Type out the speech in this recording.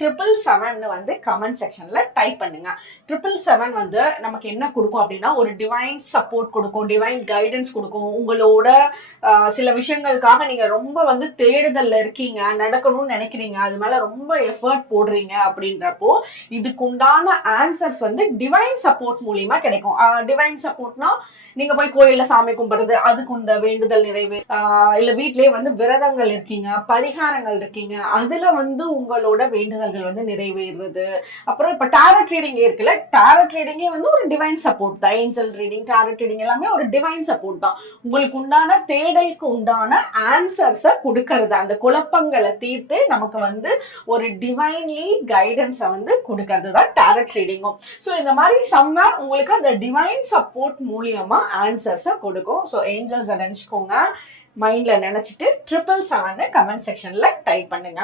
777 வந்து கமெண்ட் செக்ஷன்ல டைப் பண்ணுங்க. 777 வந்து நமக்கு என்ன கொடுக்கும் அப்படின்னா, ஒரு டிவைன் சப்போர்ட் கொடுக்கும், டிவைன் கைடன்ஸ் கொடுக்கும். உங்களோட சில விஷயங்களுக்காக நீங்க ரொம்ப வந்து தேடுதல்ல இருக்கீங்க, நடக்கணும்னு நினைக்கிறீங்க, அது மேல ரொம்ப எஃபர்ட் போடுறீங்க அப்படின்றப்போ இதுக்கு உண்டான ஆன்சர்ஸ் வந்து டிவைன் சப்போர்ட் மூலியமா கிடைக்கும். டிவைன் சப்போர்ட்னா நீங்க போய் கோயில்ல சாமி கும்பிடுறது, அதுக்கு உண்ட வேண்டுதல் நிறைவே, இல்ல வீட்லயே வந்து விரதங்கள் இருக்கீங்க, பரிகாரங்கள் இருக்கீங்க, அதுல வந்து உங்களோட வேண்டுதல்கள் வந்து நிறைவேறுறது. அப்புறம் இப்ப டாரட் ரீடிங் இருக்குல்ல, டாரட் ரீடிங்கே வந்து ஒரு டிவைன் சப்போர்ட் தான். ஏஞ்சல் ரீடிங், டாரட் ரீடிங் எல்லாமே ஒரு டிவைன் சப்போர்ட் தான். உங்களுக்கு உண்டான தேடலுக்கு உண்டான ஆன்சர்ஸை கொடுக்கறது, அந்த குழப்பங்களை தீர்த்து நமக்கு வந்து ஒரு டிவைன்லி கைடன்ஸை வந்து கொடுக்கறது தான் டாரட் ரீடிங்கும். ஸோ இந்த மாதிரி சம்வேர் உங்களுக்கு அந்த டிவைன் சப்போர்ட் மூலியமா ஆன்சர்ஸை கொடுக்கும். ஸோ ஏஞ்சல்ஸை நினைச்சுக்கோங்க, மைண்ட்ல நினைச்சிட்டு 777 கமெண்ட் செக்ஷன்ல டைப் பண்ணுங்க.